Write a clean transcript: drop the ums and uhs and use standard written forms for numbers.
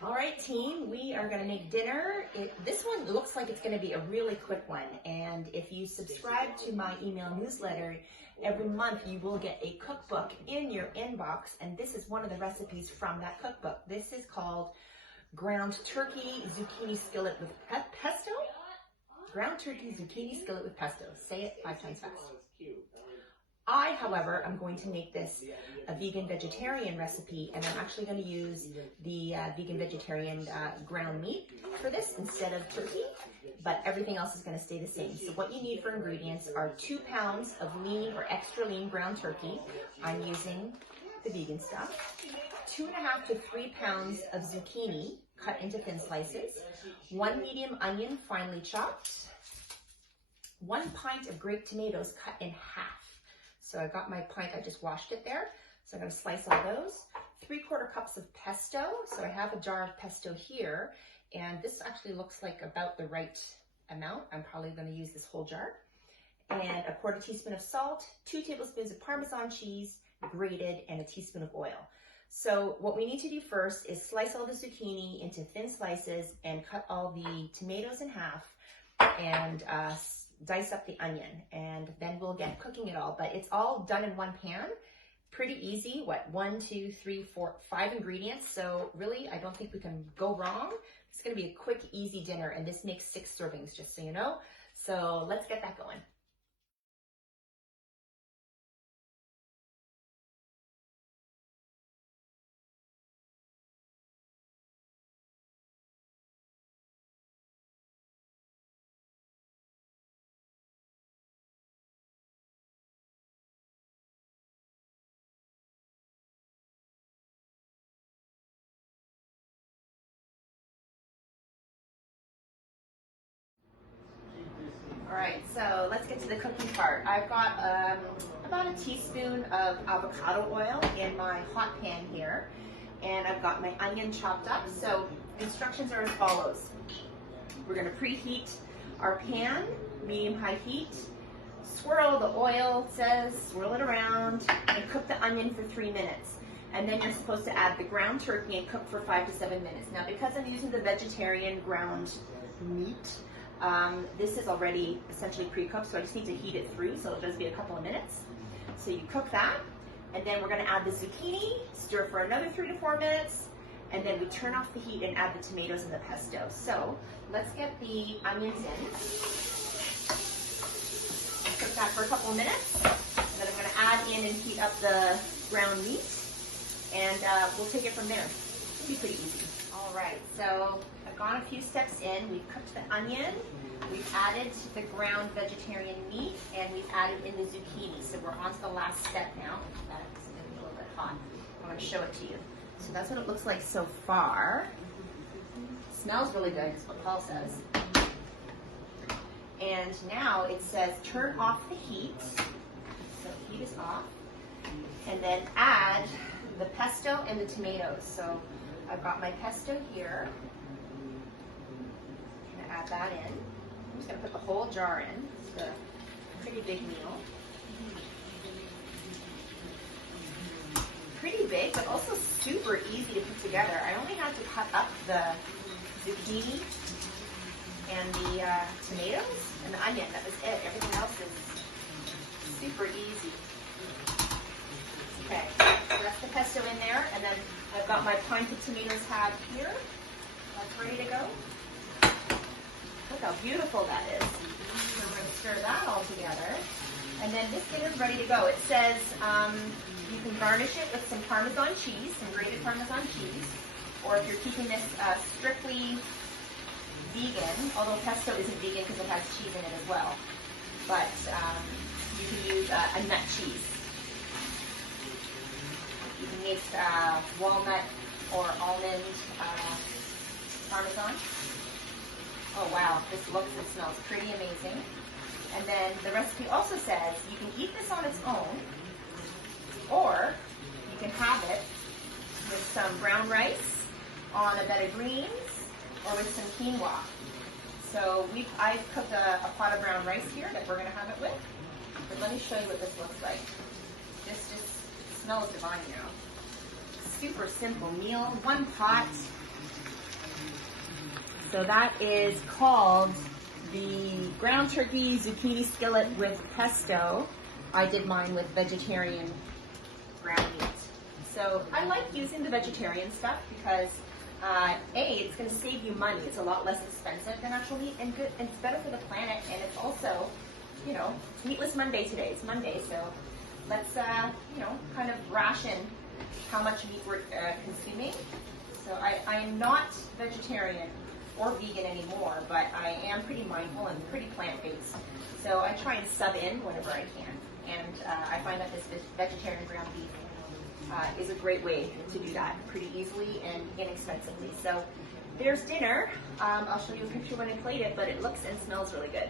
All right, team, we are going to make dinner. This one looks like it's going to be a really quick one. And if you subscribe to my email newsletter, every month you will get a cookbook in your inbox. And this is one of the recipes from that cookbook. This is called Ground Turkey Zucchini Skillet with Pesto. Ground Turkey Zucchini Skillet with Pesto. Say it 5 times fast. I, however, am going to make this a vegan-vegetarian recipe, and I'm actually going to use the vegan-vegetarian ground meat for this instead of turkey, but everything else is going to stay the same. So what you need for ingredients are 2 pounds of lean or extra lean ground turkey. I'm using the vegan stuff. 2.5 to 3 pounds of zucchini cut into thin slices. 1 medium onion finely chopped. 1 pint of grape tomatoes cut in half. So I got my pint, I just washed it there. So I'm gonna slice all those. 3/4 cups of pesto. So I have a jar of pesto here, and this actually looks like about the right amount. I'm probably gonna use this whole jar. And a 1/4 teaspoon of salt, 2 tablespoons of Parmesan cheese, grated, and a teaspoon of oil. So what we need to do first is slice all the zucchini into thin slices and cut all the tomatoes in half and dice up the onion, and then we'll get cooking it all. But it's all done in one pan. Pretty easy. 1, 2, 3, 4, 5 ingredients. So really, I don't think we can go wrong. It's going to be a quick, easy dinner, and this makes 6 servings, just so you know. So let's get that going. All right, so let's get to the cooking part. I've got about a teaspoon of avocado oil in my hot pan here, and I've got my onion chopped up. So instructions are as follows. We're gonna preheat our pan, medium-high heat, swirl the oil, it says, swirl it around, and cook the onion for 3 minutes. And then you're supposed to add the ground turkey and cook for 5 to 7 minutes. Now, because I'm using the vegetarian ground meat, this is already essentially pre-cooked, so I just need to heat it through, so it'll just be a couple of minutes. So you cook that, and then we're gonna add the zucchini, stir for another 3 to 4 minutes, and then we turn off the heat and add the tomatoes and the pesto. So let's get the onions in. Cook that for a couple of minutes, and then I'm gonna add in and heat up the ground meat, and we'll take it from there. It'll be pretty easy. All right, so I've gone a few steps in. We've cooked the onion, we've added the ground vegetarian meat, and we've added in the zucchini. So we're on to the last step now. That's a little bit hot. I'm gonna show it to you. So that's what it looks like so far. It smells really good, is what Paul says. And now it says turn off the heat. So the heat is off. And then add the pesto and the tomatoes. So I've got my pesto here. I'm gonna add that in. I'm just gonna put the whole jar in. It's a pretty big meal. Pretty big, but also super easy to put together. I only had to cut up the zucchini and the tomatoes and the onion. That was it. Everything else is super easy. Okay, so that's the pesto in there, and then I've got my pint of tomatoes halved here. That's ready to go. Look how beautiful that is. So we're going to stir that all together, and then this dinner's ready to go. It says you can garnish it with some Parmesan cheese, some grated Parmesan cheese, or if you're keeping this strictly vegan, although pesto isn't vegan because it has cheese in it as well, but you can use a nut cheese. You can mix walnut or almond Parmesan. Oh wow, this looks and smells pretty amazing. And then the recipe also says you can eat this on its own, or you can have it with some brown rice on a bed of greens or with some quinoa. So I've cooked a pot of brown rice here that we're going to have it with. But let me show you what this looks like. This just smells divine now. Super simple meal, 1 pot, So that is called the ground turkey zucchini skillet with pesto. I did mine with vegetarian ground meat. So I like using the vegetarian stuff because it's going to save you money. It's a lot less expensive than actual meat, and good, and it's better for the planet, and it's also, you know, Meatless Monday today. It's Monday, so let's, you know, kind of ration how much meat we're consuming. So I am not vegetarian or vegan anymore, but I am pretty mindful and pretty plant-based. So I try and sub in whenever I can. And I find that this vegetarian ground beef is a great way to do that pretty easily and inexpensively. So there's dinner. I'll show you a picture when I plate it, but it looks and smells really good.